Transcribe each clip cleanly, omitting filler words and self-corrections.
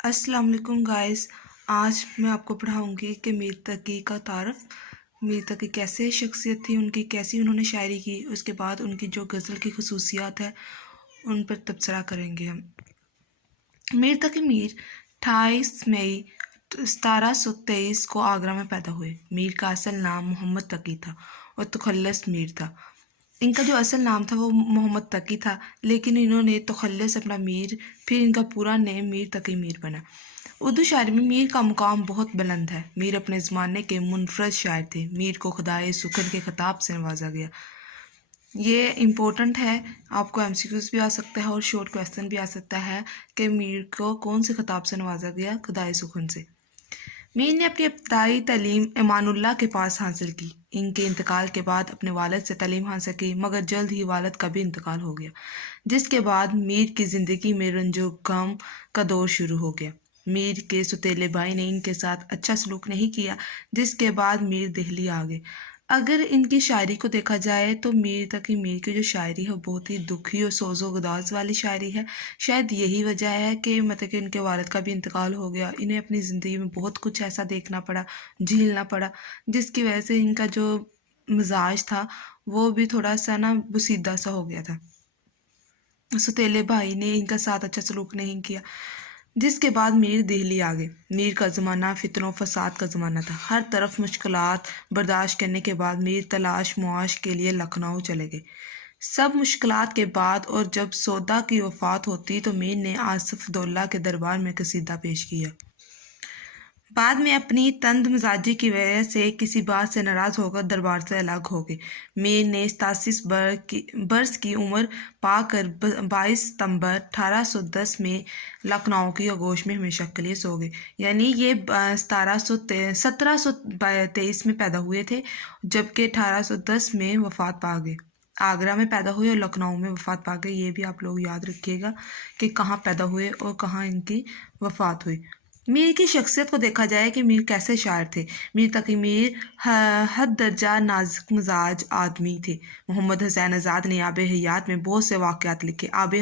अस्सलाम वालेकुम गाइस। आज मैं आपको पढ़ाऊंगी कि मीर तकी का तारफ़। मीर तकी कैसे शख्सियत थी, उनकी कैसी उन्होंने शायरी की, उसके बाद उनकी जो गज़ल की खसूसियात है उन पर तबसरा करेंगे हम। मीर तकी मीर 28 मई 1723 को आगरा में पैदा हुए। मीर का असल नाम मोहम्मद तकी था और तखल्लस मीर था। इनका जो असल नाम था वो मोहम्मद तकी था, लेकिन इन्होंने तखल्लस अपना मीर, फिर इनका पूरा नेम मीर तकी मीर बना। उर्दू शायरी में मीर का मुकाम बहुत बुलंद है। मीर अपने ज़माने के मुनफरद शायर थे। मीर को खुदाए सुखन के खिताब से नवाजा गया। ये इम्पोर्टेंट है, आपको एमसीक्यूज़ भी आ सकता है और शॉर्ट क्वेश्चन भी आ सकता है कि मीर को कौन से खिताब से नवाजा गया, खुदाए सुखन से। मीर ने अपनी इब्तदाई तालीम इमानुल्लाह के पास हासिल की। इनके इंतकाल के बाद अपने वालिद से तालीम हासिल की, मगर जल्द ही वालिद का भी इंतकाल हो गया, जिसके बाद मीर की ज़िंदगी में रंजो गम का दौर शुरू हो गया। मीर के सुतीले भाई ने इनके साथ अच्छा सलूक नहीं किया, जिसके बाद मीर दिल्ली आ गए। अगर इनकी शायरी को देखा जाए तो मीर तकी मीर की जो शायरी है बहुत ही दुखी और सोज़ो गदाज वाली शायरी है। शायद यही वजह है कि मतलब कि इनके वालिद का भी इंतकाल हो गया। इन्हें अपनी ज़िंदगी में बहुत कुछ ऐसा देखना पड़ा, झेलना पड़ा, जिसकी वजह से इनका जो मिजाज था वो भी थोड़ा सा ना बुसीदा सा हो गया था। सुतीले भाई ने इनका साथ अच्छा सलूक नहीं किया, जिसके बाद मीर दिल्ली आ गए। मीर का ज़माना फितनों फसाद का ज़माना था। हर तरफ मुश्किलात बर्दाश्त करने के बाद मीर तलाश मुआश के लिए लखनऊ चले गए। सब मुश्किलात के बाद और जब सौदा की वफ़ात होती तो मीर ने आसिफ दौला के दरबार में कसीदा पेश किया। बाद में अपनी तंद मिजाजी की वजह से किसी बात से नाराज़ होकर दरबार से अलग हो गए। मीर ने 87 बरस की उम्र पाकर 22 सितंबर 1810 में लखनऊ की आगोश में हमेशा के लिए सो गए। यानी ये 1723 में पैदा हुए थे, जबकि 1810 में वफ़ात पा गए। आगरा में पैदा हुए और लखनऊ में वफ़ात पा गए। ये भी आप लोग याद रखिएगा कि कहाँ पैदा हुए और कहाँ इनकी वफ़ात हुई। मीर की शख्सियत को देखा जाए कि मीर कैसे शायर थे। मीर तकी मीर हद दर्जा नाजुक मिजाज आदमी थे। मोहम्मद हुसैन आज़ाद ने आब हयात में बहुत से वाक़यात लिखे। आब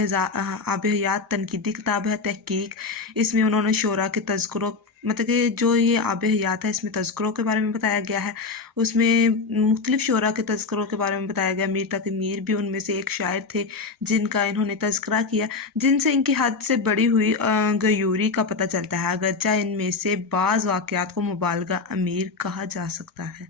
हयात तनकीदी किताब है, तहकीक। इसमें उन्होंने शोरा के तज़किरों, मतलब कि जो ये आब हयात है इसमें तज़किरों के बारे में बताया गया है। उसमें मुख्तलिफ़ शोरा के तज़किरों के बारे में बताया गया। मीर तकी मीर भी उनमें से एक शायर थे जिनका इन्होंने तज़किरा किया, जिनसे इनकी हद से बढ़ी हुई गयूरी का पता चलता है, अगरचा इनमें से बाज़ वाक़यात को मुबालगा अमीर कहा जा सकता है।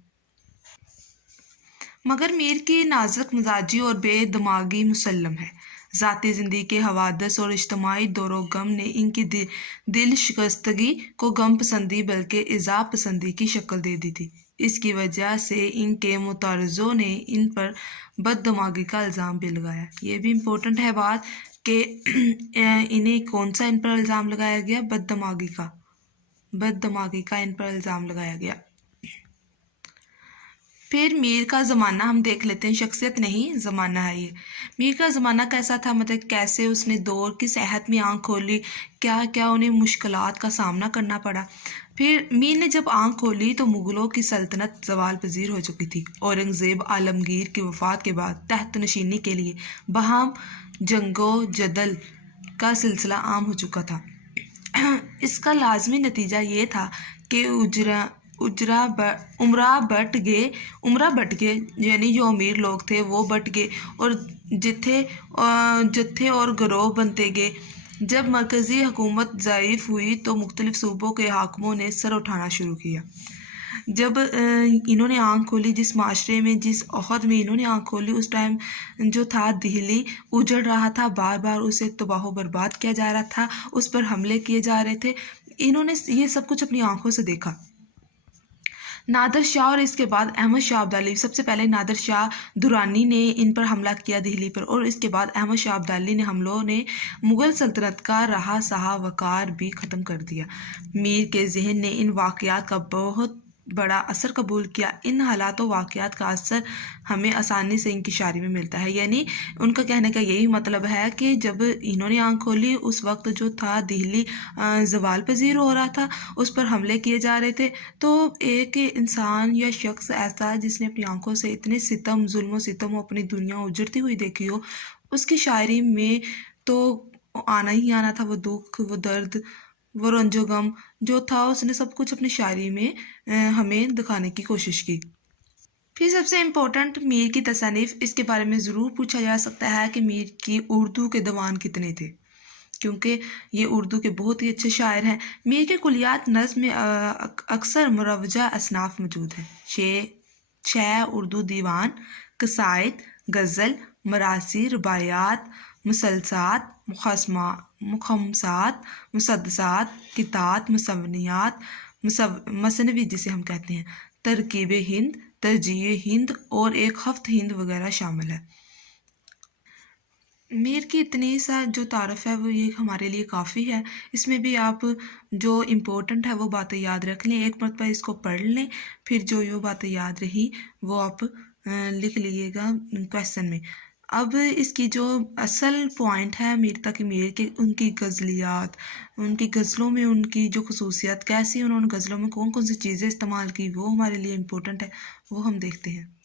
मगर मीर की नाजुक मिजाजी और बेदमागी मुसल्लम है। ज़ाती ज़िंदगी के हवादस और इज्तमाई दौरो गम ने इनकी दिल शिकस्तगी को गम पसंदी बल्कि इज़ा पसंदी की शक्ल दे दी थी। इसकी वजह से इनके मुतारज़ों ने इन पर बददमागी का इल्ज़ाम भी लगाया। ये भी इम्पोर्टेंट है बात कि इन्हें कौन सा इन पर इल्ज़ाम लगाया गया, बददमागी का इन पर इल्ज़ाम लगाया गया। फिर मीर का ज़माना हम देख लेते हैं, शख्सियत नहीं ज़माना है ये। मीर का ज़माना कैसा था, मतलब कैसे उसने दौर की सेहत में आँख खोली, क्या क्या उन्हें मुश्किलात का सामना करना पड़ा। फिर मीर ने जब आँख खोली तो मुग़लों की सल्तनत ज़वाल पजीर हो चुकी थी। औरंगज़ेब आलमगीर की वफ़ात के बाद तहत नशीनी के लिए बहाम जंगो जदल का सिलसिला आम हो चुका था। इसका लाजमी नतीजा ये था कि उमरा बट गए, यानी जो अमीर लोग थे वो बट गए और जत्थे और गिरोह बनते गए। जब मरकज़ी हुकूमत ज़ईफ़ हुई तो मुख्तलिफ़ सूबों के हाकिमों ने सर उठाना शुरू किया। जब इन्होंने आँख खोली, जिस माशरे में, जिस अहद में इन्होंने आँख खोली, उस टाइम जो था दिल्ली उजड़ रहा था, बार बार उसे तबाह बर्बाद किया जा रहा था, उस पर हमले किए जा रहे थे। इन्होंने ये सब कुछ अपनी आँखों से देखा। नादर शाह और इसके बाद अहमद शाह अब्दाली, सबसे पहले नादर शाह दुरानी ने इन पर हमला किया दिल्ली पर, और इसके बाद अहमद शाह अब्दाली ने हमलों ने मुग़ल सल्तनत का रहा सहा वक़ार भी ख़त्म कर दिया। मीर के जहन ने इन वाक़यात का बहुत बड़ा असर कबूल किया। इन हालातों वाक़यात का असर हमें आसानी से इनकी शायरी में मिलता है। यानी उनका कहने का यही मतलब है कि जब इन्होंने आँख खोली उस वक्त जो था दिल्ली ज़वाल पजीर हो रहा था, उस पर हमले किए जा रहे थे। तो एक इंसान या शख्स ऐसा जिसने अपनी आँखों से इतने सितम, जुल्म व सितम, अपनी दुनिया उजड़ती हुई देखी हो, उसकी शायरी में तो आना ही आना था वो दुख, वो दर्द, वो रंजो गम जो था उसने सब कुछ अपनी शायरी में हमें दिखाने की कोशिश की। फिर सबसे इम्पोर्टेंट मीर की तसानीफ़, इसके बारे में ज़रूर पूछा जा सकता है कि मीर की उर्दू के दीवान कितने थे, क्योंकि ये उर्दू के बहुत ही अच्छे शायर हैं। मीर के कुलियात नज़्म में अक्सर मुरवजा असनाफ मौजूद हैं। शेर, उर्दू दीवान, कसाइद, गज़ल, मरासी, रुबायात, मुसलसात, मुखमसात, मुसद्दसात, कितात, मुसवनियात, मसनवी जिसे हम कहते हैं, तरकीब हिंद, तरजीह हिंद और एक हफ्त हिंद वगैरह शामिल है। मीर की इतनी सा जो तारफ़ है वो ये हमारे लिए काफ़ी है। इसमें भी आप जो इम्पोर्टेंट है वो बातें याद रख लें, एक मरतबा इसको पढ़ लें, फिर जो बातें याद रही वो आप लिख लीजिएगा क्वेश्चन में। अब इसकी जो असल पॉइंट है मीर तकी मीर के, उनकी गज़लियात, उनकी गज़लों में उनकी जो खसूसियत, कैसी उन्होंने गज़लों में कौन कौन सी चीज़ें इस्तेमाल की, वो हमारे लिए इम्पोर्टेंट है, वो हम देखते हैं।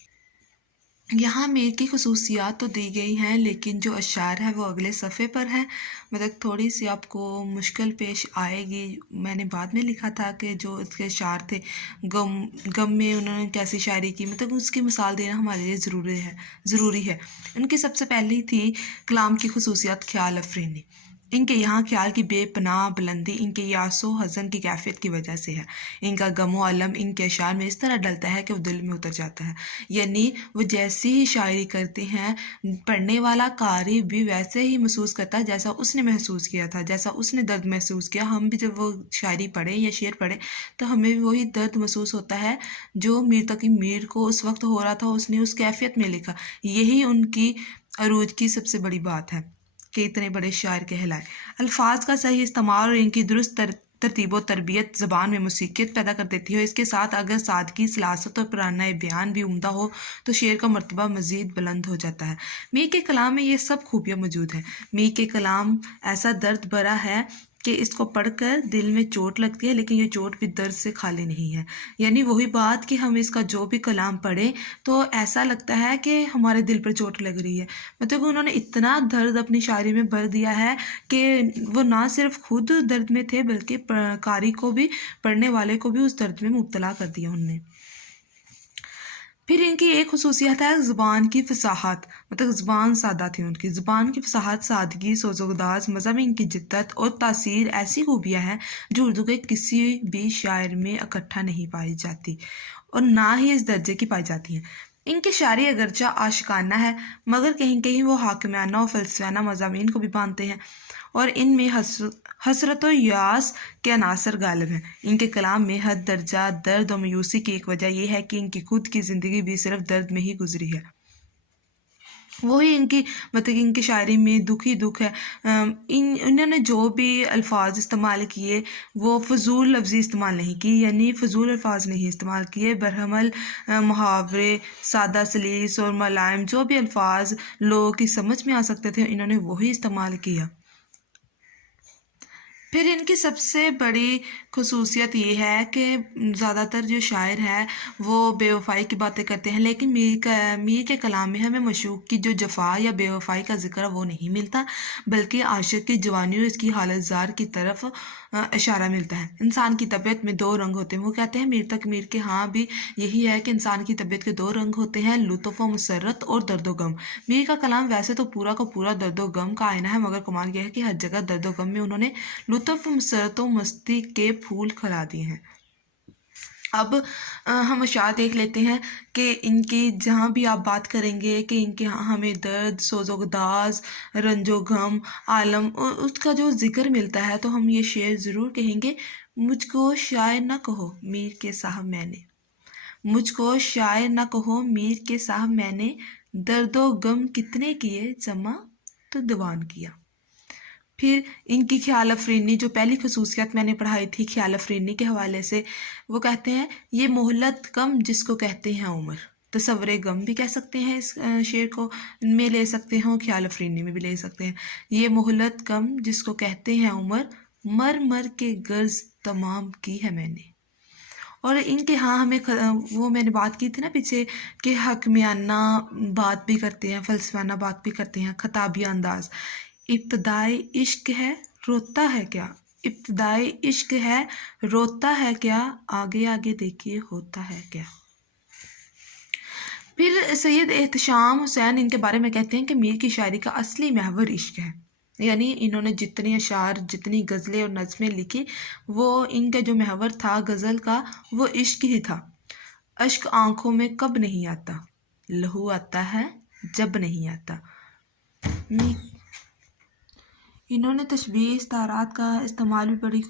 यहाँ मीर की खसूसियात तो दी गई हैं, लेकिन जो अशार है वो अगले सफ़े पर है। मतलब थोड़ी सी आपको मुश्किल पेश आएगी। मैंने बाद में लिखा था कि जो इसके अशार थे, गम में उन्होंने कैसी शायरी की, मतलब उसकी मिसाल देना हमारे लिए ज़रूरी है। उनकी सबसे पहली थी कलाम की खसूसियात, ख्याल अफरीनी। इनके यहाँ ख्याल की बेपनाह बुलंदी इनके यासो हज़न की कैफियत की वजह से है। इनका गमो अलम इनके अशार में इस तरह डलता है कि वो दिल में उतर जाता है। यानी वो जैसी ही शायरी करते हैं, पढ़ने वाला कारी भी वैसे ही महसूस करता है जैसा उसने महसूस किया था, जैसा उसने दर्द महसूस किया। हम भी जब वो शायरी पढ़ें या शेर पढ़ें तो हमें भी वही दर्द महसूस होता है जो मीर तकी मीर को उस वक्त हो रहा था, उसने उस कैफियत में लिखा। यही उनकी अरूज की सबसे बड़ी बात है कि इतने बड़े शायर कहलाए। अल्फाज का सही इस्तेमाल और इनकी दुरुस्त तरतीब व तरबियत ज़बान में मूसीक़ियत पैदा कर देती है। इसके साथ अगर सादगी, सलासत और पुराना बयान भी उम्दा हो तो शेर का मर्तबा मज़ीद बुलंद हो जाता है। मीर के कलाम में ये सब खूबियाँ मौजूद हैं। मीर के कलाम ऐसा दर्द भरा है कि इसको पढ़कर दिल में चोट लगती है, लेकिन ये चोट भी दर्द से खाली नहीं है। यानी वही बात कि हम इसका जो भी कलाम पढ़ें तो ऐसा लगता है कि हमारे दिल पर चोट लग रही है। मतलब उन्होंने इतना दर्द अपनी शायरी में भर दिया है कि वो ना सिर्फ खुद दर्द में थे बल्कि कारी को भी, पढ़ने वाले को भी उस दर्द में मुब्तला कर दिया उनने। फिर इनकी एक खुसूसियत है ज़ुबान की फसाहत, मतलब ज़ुबान सादा थी उनकी। ज़ुबान की फसाहत, सादगी, सोज़ोगदाज, मज़ामीन की जिद्दत और तासीर ऐसी खूबियाँ हैं जो उर्दू के किसी भी शायर में इकट्ठा नहीं पाई जाती और ना ही इस दर्जे की पाई जाती हैं। इनकी शायरी अगरचा आशिकाना है मगर कहीं कहीं वो हाकिमाना और फ़लसफाना मज़ामीन को भी बांधते हैं और इनमें हसरत और यास के अनासर गालिब हैं। इनके कलाम में हद दर्जा दर्द और मायूसी की एक वजह यह है कि इनकी खुद की ज़िंदगी भी सिर्फ दर्द में ही गुजरी है। वही इनकी मतलब इनकी शायरी में दुख ही दुख है। इन्होंने जो भी अल्फाज इस्तेमाल किए वो फ़जूल लफ्ज़ी इस्तेमाल नहीं की, यानी फ़जूल अल्फाज नहीं इस्तेमाल किए। बरहमल मुहावरे, सादा सलीस और मलाइम जो भी अल्फाज लोगों की समझ में आ सकते थे, इन्होंने वही इस्तेमाल किया। फिर इनकी सबसे बड़ी खसूसियत ये है कि ज़्यादातर जो शायर हैं वो बेवफ़ाई की बातें करते हैं, लेकिन मीर के कलाम में हमें मशूक़ की जो जफ़ा या बेवफ़ाई का ज़िक्र वो नहीं मिलता, बल्कि आशिक़ की जवानी और इसकी हालत ज़ार की तरफ इशारा मिलता है। इंसान की तबीयत में दो रंग होते हैं, वो कहते हैं मीर तक मीर के हाँ भी यही है कि इंसान की तबीयत के दो रंग होते हैं, लुत्फ़ व मुसर्रत और दर्द व गम। मीर का कलाम वैसे तो पूरा का पूरा दर्द व गम का आईना है, मगर कमाल यह है कि हर जगह दर्द व गम में उन्होंने लुत्फ़, मुसर्रत व मस्ती के फूल खिला दिए हैं। अब हम अशार देख लेते हैं कि इनकी जहाँ भी आप बात करेंगे कि इनके यहाँ हमें दर्द, सोज़ोगदाज, रंजो गम, आलम उसका जो ज़िक्र मिलता है तो हम ये शेर ज़रूर कहेंगे, मुझको शायर न कहो मीर के साहब मैंने, मुझको शायर न कहो मीर के साहब मैंने, दर्दो गम कितने किए जमा तो दीवान किया। फिर इनकी ख्याल अफरीनी, जो पहली खसूसियत मैंने पढ़ाई थी ख्याल अफरीनी के हवाले से, वो कहते हैं ये मोहलत कम जिसको कहते हैं उम्र। तसव्वुर गम भी कह सकते हैं इस शेर को में ले सकते हैं, ख्याल अफरीनी में भी ले सकते हैं। ये मोहलत कम जिसको कहते हैं उम्र, मर मर के गर्ज तमाम की है मैंने। और इनके हाँ हमें वो मैंने बात की थी ना पीछे कि हकमियाना बात भी करते हैं, फ़लसफ़ाना बात भी करते हैं, खताबिया अंदाज़। इब्तदाई इश्क है रोता है क्या, ابتدائی عشق ہے روتا ہے کیا، آگے آگے دیکھیے ہوتا ہے کیا۔ پھر سید احتشام حسین ان کے بارے میں کہتے ہیں کہ میر کی شاعری کا اصلی محور عشق ہے، یعنی انہوں نے جتنی اشعار، جتنی غزلیں اور نظمیں لکھی، وہ ان کا جو محور تھا غزل کا وہ عشق ہی تھا۔ اشک آنکھوں میں کب نہیں آتا، لہو آتا ہے جب نہیں آتا۔ انہوں نے تشبیہ استعارات کا استعمال بھی بڑی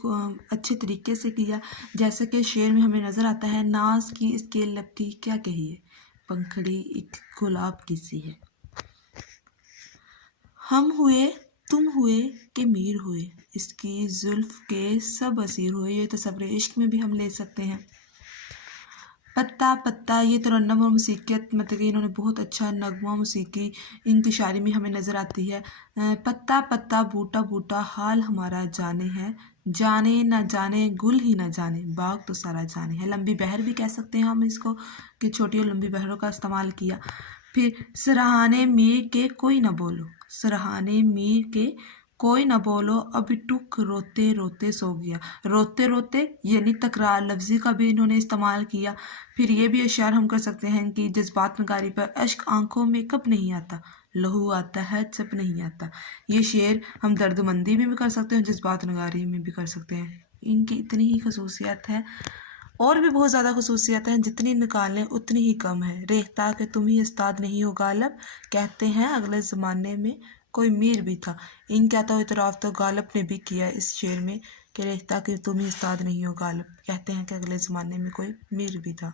اچھے طریقے سے کیا، جیسا کہ شعر میں ہمیں نظر آتا ہے، ناز کی اس کے لب کی کیا کہیے، پنکھڑی ایک گلاب کی سی ہے۔ ہم ہوئے تم ہوئے کہ میر ہوئے، اس کی زلف کے سب اسیر ہوئے، یہ تصور عشق میں بھی ہم لے سکتے ہیں۔ پتا پتا، یہ ترنم اور موسیقیت، مطلب کہ انہوں نے بہت اچھا نغمہ موسیقی ان کی شاعری میں ہمیں نظر آتی ہے۔ پتا پتا بوٹا بوٹا حال ہمارا جانے ہے، جانے نہ جانے گل ہی نہ جانے باغ تو سارا جانے ہے۔ لمبی بہر بھی کہہ سکتے ہیں ہم اس کو، کہ چھوٹی اور لمبی بہروں کا استعمال کیا۔ پھر سرہانے میر کے کوئی نہ بولو، سرہانے میر کے کوئی نہ بولو، ابھی ٹک روتے روتے سو گیا۔ روتے روتے یعنی تکرار لفظی کا بھی انہوں نے استعمال کیا۔ پھر یہ بھی اشعار ہم کر سکتے ہیں کہ جذبات نگاری پر، اشک آنکھوں میں کب نہیں آتا، لہو آتا ہے جب نہیں آتا۔ یہ شعر ہم درد مندی میں بھی کر سکتے ہیں، جذبات نگاری میں بھی کر سکتے ہیں۔ ان کی اتنی ہی خصوصیت ہے، اور بھی بہت زیادہ خصوصیت ہیں، جتنی نکالیں اتنی ہی کم ہے۔ ریختہ کہ تم ہی استاد نہیں ہو غالب، کہتے ہیں اگلے زمانے میں کوئی میر بھی تھا۔ ان کا تو اعتراف تو غالب نے بھی کیا اس شعر میں، کہ ریختہ کہ تم ہی استاد نہیں ہو غالب، کہتے ہیں کہ اگلے زمانے میں کوئی میر بھی تھا۔